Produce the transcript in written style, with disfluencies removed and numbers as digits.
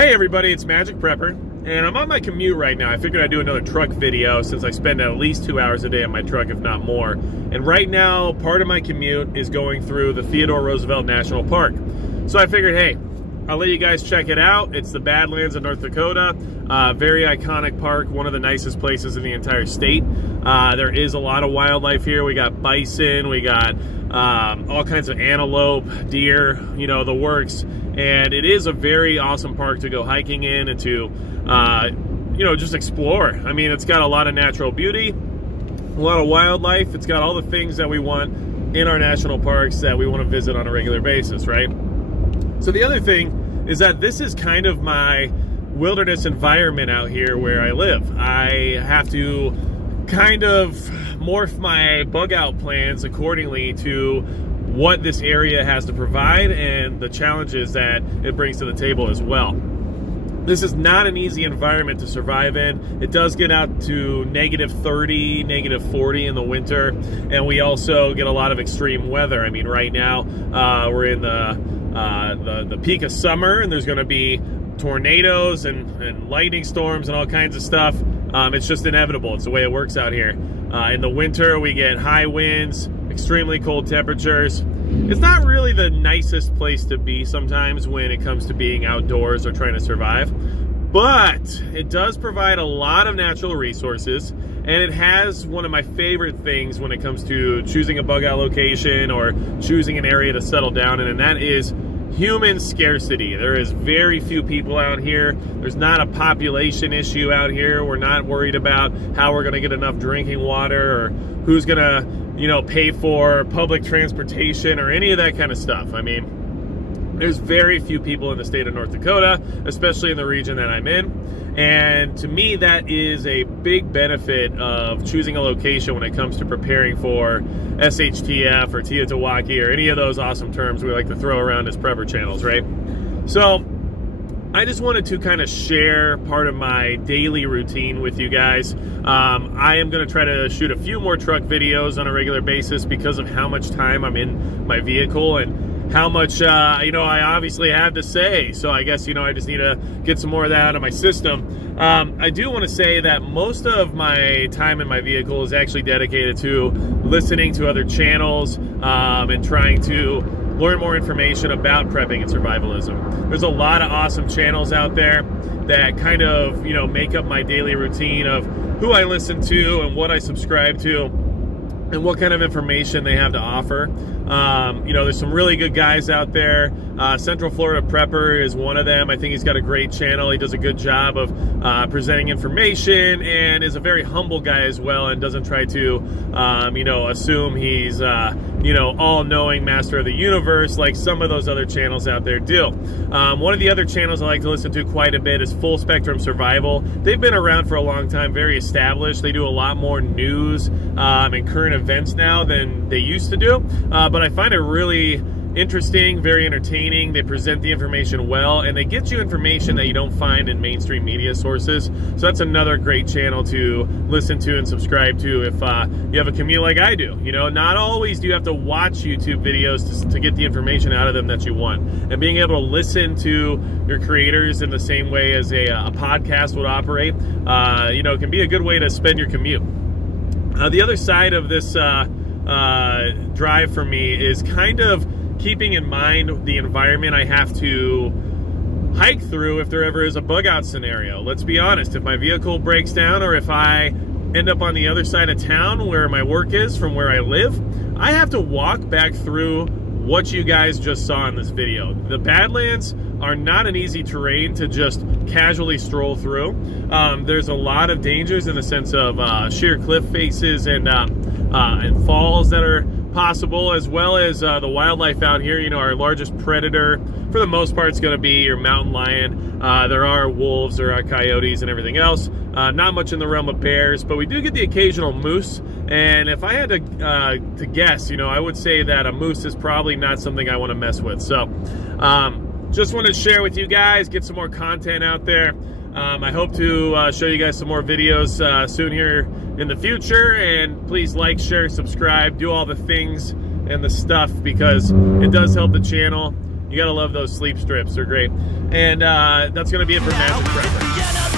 Hey everybody, it's Magic Prepper, and I'm on my commute right now. I figured I'd do another truck video since I spend at least 2 hours a day in my truck, if not more. And right now, part of my commute is going through the Theodore Roosevelt National Park. So I figured, hey, I'll let you guys check it out. It's the Badlands of North Dakota. Very iconic park, one of the nicest places in the entire state. There is a lot of wildlife here. We got bison, we got all kinds of antelope, deer, you know, the works. And it is a very awesome park to go hiking in and to, you know, just explore. I mean, it's got a lot of natural beauty, a lot of wildlife. It's got all the things that we want in our national parks that we want to visit on a regular basis, right? So the other thing is that this is kind of my wilderness environment out here where I live. I have to kind of morph my bug out plans accordingly to what this area has to provide and the challenges that it brings to the table as well. This is not an easy environment to survive in. It does get out to -30, -40 in the winter, and we also get a lot of extreme weather. I mean, right now we're in the peak of summer, and there's going to be tornadoes and lightning storms and all kinds of stuff. It's just inevitable. It's the way it works out here. In the winter, we get high winds, extremely cold temperatures. It's not really the nicest place to be sometimes when it comes to being outdoors or trying to survive, but it does provide a lot of natural resources, and it has one of my favorite things when it comes to choosing a bug out location or choosing an area to settle down in, and that is human scarcity. There is very few people out here. There's not a population issue out here. We're not worried about how we're going to get enough drinking water or who's going to, you know, pay for public transportation or any of that kind of stuff. I mean, there's very few people in the state of North Dakota, especially in the region that I'm in. And to me, that is a big benefit of choosing a location when it comes to preparing for SHTF or Teotawaki or any of those awesome terms we like to throw around as prepper channels, right? So I just wanted to kind of share part of my daily routine with you guys. I am going to try to shoot a few more truck videos on a regular basis because of how much time I'm in my vehicle and how much, you know, I obviously have to say. So I guess, you know, I just need to get some more of that out of my system. I do want to say that most of my time in my vehicle is actually dedicated to listening to other channels and trying to learn more information about prepping and survivalism. There's a lot of awesome channels out there that kind of, you know, make up my daily routine of who I listen to and what I subscribe to and what kind of information they have to offer. You know, there's some really good guys out there. Central Florida Prepper is one of them. I think he's got a great channel. He does a good job of presenting information and is a very humble guy as well and doesn't try to, you know, assume he's, you know, all-knowing master of the universe like some of those other channels out there do. One of the other channels I like to listen to quite a bit is Full Spectrum Survival. They've been around for a long time, very established. They do a lot more news and current events now than they used to do, but I find it really interesting, very entertaining. They present the information well, and they get you information that you don't find in mainstream media sources. So that's another great channel to listen to and subscribe to if you have a commute like I do. You know, not always do you have to watch YouTube videos to get the information out of them that you want. And being able to listen to your creators in the same way as a podcast would operate, you know, can be a good way to spend your commute. The other side of this drive for me is kind of keeping in mind the environment I have to hike through if there ever is a bug out scenario. Let's be honest, if my vehicle breaks down or if I end up on the other side of town where my work is from where I live, I have to walk back through what you guys just saw in this video. The Badlands are not an easy terrain to just casually stroll through. There's a lot of dangers in the sense of sheer cliff faces and falls that are possible, as well as the wildlife out here. You know, our largest predator for the most part is going to be your mountain lion. There are wolves, there are coyotes and everything else. Not much in the realm of bears, but we do get the occasional moose. And if I had to guess, you know, I would say that a moose is probably not something I want to mess with. So just wanted to share with you guys, get some more content out there. I hope to show you guys some more videos soon here in the future, and please like, share, subscribe, do all the things and the stuff because it does help the channel. You gotta love those sleep strips. They're great. And that's gonna be it for Magic Prepper.